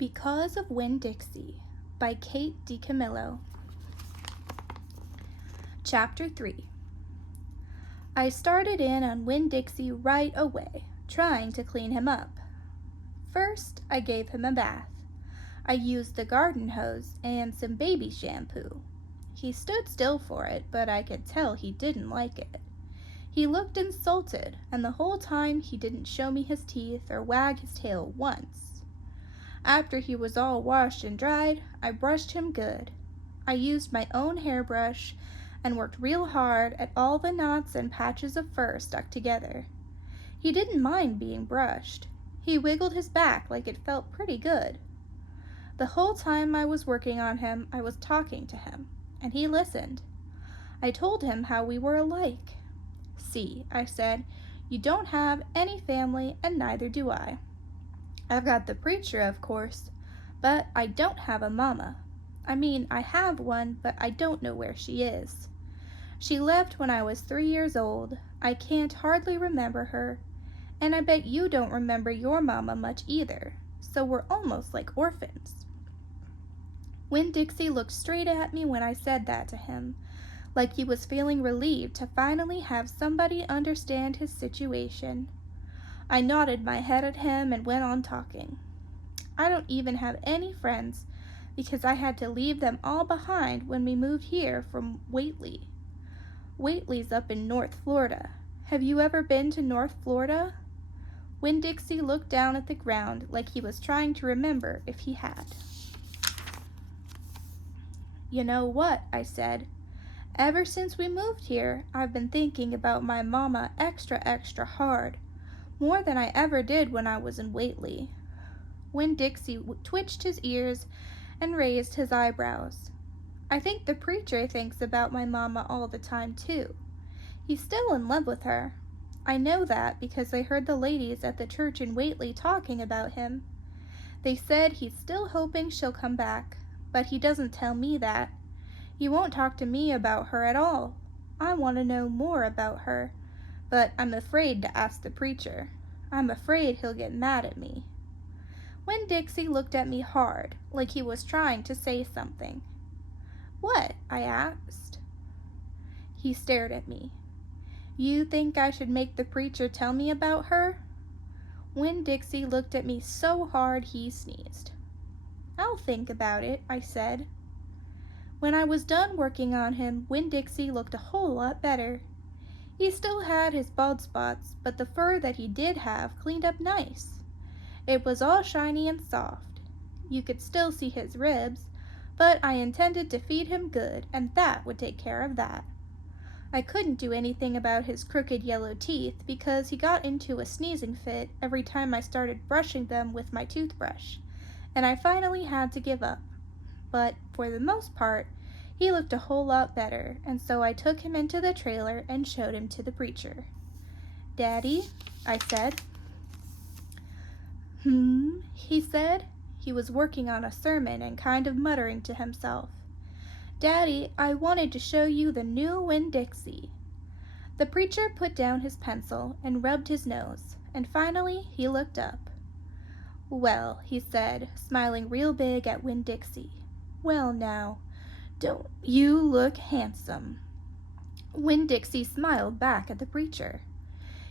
Because of Winn-Dixie by Kate DiCamillo. Chapter 3. I started in on Winn-Dixie right away, trying to clean him up. First, I gave him a bath. I used the garden hose and some baby shampoo. He stood still for it, but I could tell he didn't like it. He looked insulted, and the whole time he didn't show me his teeth or wag his tail once. After he was all washed and dried, I brushed him good. I used my own hairbrush and worked real hard at all the knots and patches of fur stuck together. He didn't mind being brushed. He wiggled his back like it felt pretty good. The whole time I was working on him, I was talking to him, and he listened. I told him how we were alike. "See," I said, "you don't have any family, and neither do I. I've got the preacher, of course, but I don't have a mama. I mean, I have one, but I don't know where she is. She left when I was 3 years old. I can't hardly remember her, and I bet you don't remember your mama much either, so we're almost like orphans." Winn-Dixie looked straight at me when I said that to him, like he was feeling relieved to finally have somebody understand his situation. I nodded my head at him and went on talking. "I don't even have any friends because I had to leave them all behind when we moved here from Whately. Whately's up in North Florida. Have you ever been to North Florida?" Winn-Dixie looked down at the ground like he was trying to remember if he had. "You know what?" I said. "Ever since we moved here, I've been thinking about my mama extra hard. More than I ever did when I was in Whately." Winn-Dixie twitched his ears and raised his eyebrows. "I think the preacher thinks about my mama all the time, too. He's still in love with her. I know that because I heard the ladies at the church in Whately talking about him. They said he's still hoping she'll come back, but he doesn't tell me that. He won't talk to me about her at all. I want to know more about her, but I'm afraid to ask the preacher. I'm afraid he'll get mad at me." Winn-Dixie looked at me hard, like he was trying to say something. "What?" I asked. He stared at me. "You think I should make the preacher tell me about her?" Winn-Dixie looked at me so hard he sneezed. "I'll think about it," I said. When I was done working on him, Winn-Dixie looked a whole lot better. He still had his bald spots, but the fur that he did have cleaned up nice. It was all shiny and soft. You could still see his ribs, but I intended to feed him good, and that would take care of that. I couldn't do anything about his crooked yellow teeth because he got into a sneezing fit every time I started brushing them with my toothbrush, and I finally had to give up. But for the most part, he looked a whole lot better, and so I took him into the trailer and showed him to the preacher. "Daddy," I said. He said. He was working on a sermon and kind of muttering to himself. "Daddy, I wanted to show you the new Winn-Dixie." The preacher put down his pencil and rubbed his nose, and finally he looked up. "Well," he said, smiling real big at Winn-Dixie. "Well now, don't you look handsome?" Winn-Dixie smiled back at the preacher.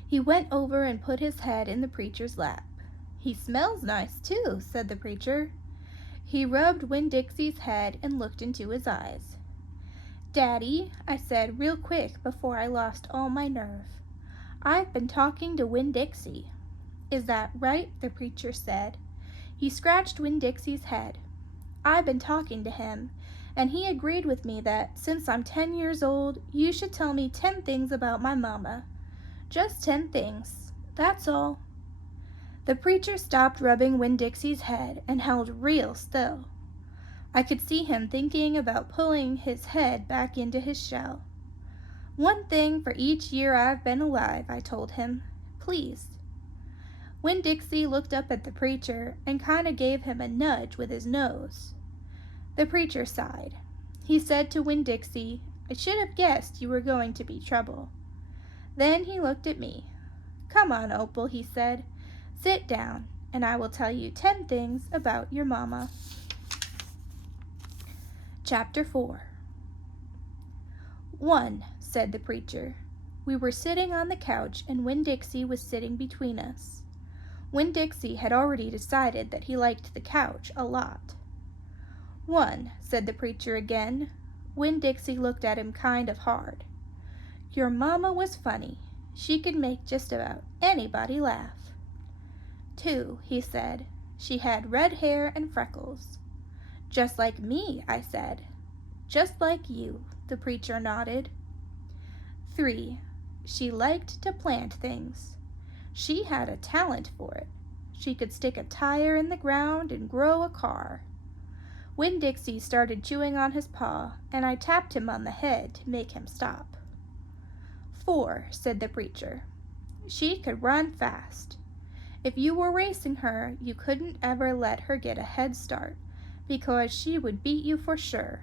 He went over and put his head in the preacher's lap. "He smells nice too," said the preacher. He rubbed Winn-Dixie's head and looked into his eyes. "Daddy," I said real quick before I lost all my nerve, "I've been talking to Winn-Dixie." "Is that right?" the preacher said. He scratched Winn-Dixie's head. "I've been talking to him, and he agreed with me that, since I'm 10 years old, you should tell me 10 things about my mama. Just 10 things. That's all." The preacher stopped rubbing Winn-Dixie's head and held real still. I could see him thinking about pulling his head back into his shell. "1 thing for each year I've been alive," I told him. "Please." Winn-Dixie looked up at the preacher and kind of gave him a nudge with his nose. The preacher sighed. He said to Winn-Dixie, "I should have guessed you were going to be trouble." Then he looked at me. "Come on, Opal," he said. "Sit down. and I will tell you 10 things about your mama. Chapter 4. 1, said the preacher. We were sitting on the couch, and Winn-Dixie was sitting between us. Winn-Dixie had already decided that he liked the couch a lot. 1, said the preacher again. Winn-Dixie looked at him kind of hard. Your mama was funny. She could make just about anybody laugh. 2, he said. She had red hair and freckles. Just like me, I said. Just like you, the preacher nodded. 3, she liked to plant things. She had a talent for it. She could stick a tire in the ground and grow a car. Winn-Dixie started chewing on his paw, and I tapped him on the head to make him stop. 4, said the preacher. She could run fast. If you were racing her, you couldn't ever let her get a head start, because she would beat you for sure.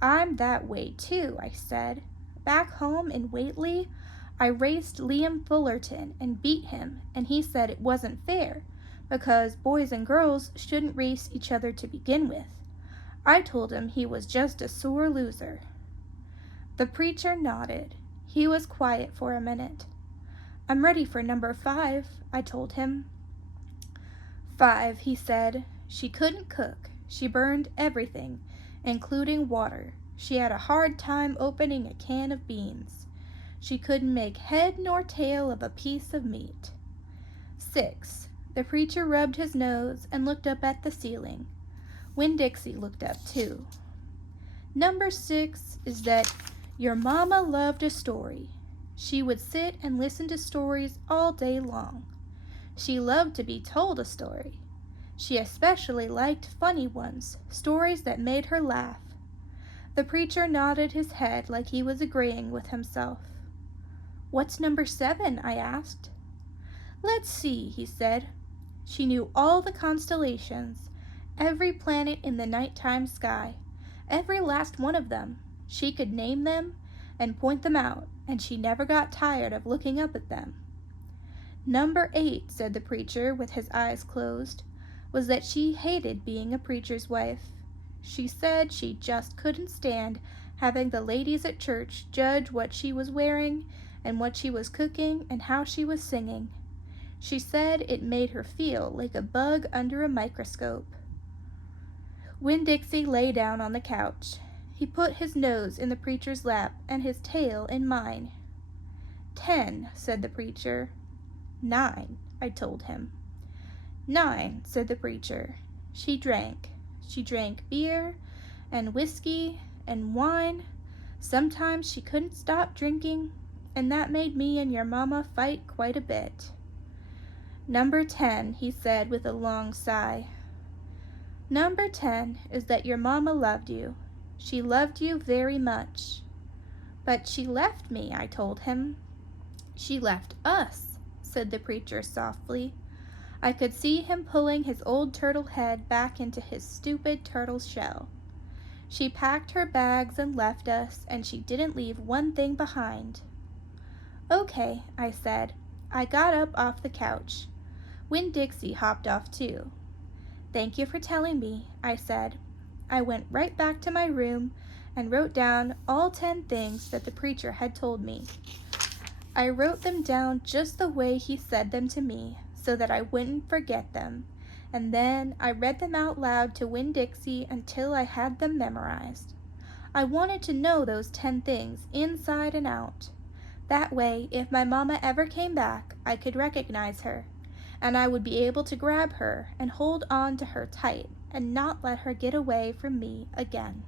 I'm that way too, I said. Back home in Whately, I raced Liam Fullerton and beat him, and he said it wasn't fair, because boys and girls shouldn't race each other to begin with. I told him he was just a sore loser. The preacher nodded. He was quiet for a minute. I'm ready for number 5, I told him. 5, he said. She couldn't cook. She burned everything, including water. She had a hard time opening a can of beans. She couldn't make head nor tail of a piece of meat. 6, the preacher rubbed his nose and looked up at the ceiling. Winn-Dixie looked up too. Number 6 is that your mama loved a story. She would sit and listen to stories all day long. She loved to be told a story. She especially liked funny ones, stories that made her laugh. The preacher nodded his head like he was agreeing with himself. What's number 7? I asked. Let's see, he said. She knew all the constellations, every planet in the nighttime sky, every last one of them. She could name them and point them out, and she never got tired of looking up at them. Number 8, said the preacher with his eyes closed, was that she hated being a preacher's wife. She said she just couldn't stand having the ladies at church judge what she was wearing and what she was cooking and how she was singing. She said it made her feel like a bug under a microscope. Winn-Dixie lay down on the couch. He put his nose in the preacher's lap and his tail in mine. 10, said the preacher. 9, I told him. 9, said the preacher. She drank. She drank beer and whiskey and wine. Sometimes she couldn't stop drinking, and that made me and your mama fight quite a bit. Number 10, he said with a long sigh. Number 10 is that your mama loved you. She loved you very much. But she left me, I told him. She left us, said the preacher softly. I could see him pulling his old turtle head back into his stupid turtle shell. She packed her bags and left us, and she didn't leave one thing behind. Okay, I said. I got up off the couch. Winn-Dixie hopped off too. Thank you for telling me, I said. I went right back to my room and wrote down all 10 things that the preacher had told me. I wrote them down just the way he said them to me, so that I wouldn't forget them, and then I read them out loud to Winn-Dixie until I had them memorized. I wanted to know those 10 things inside and out. That way, if my mama ever came back, I could recognize her, and I would be able to grab her and hold on to her tight and not let her get away from me again.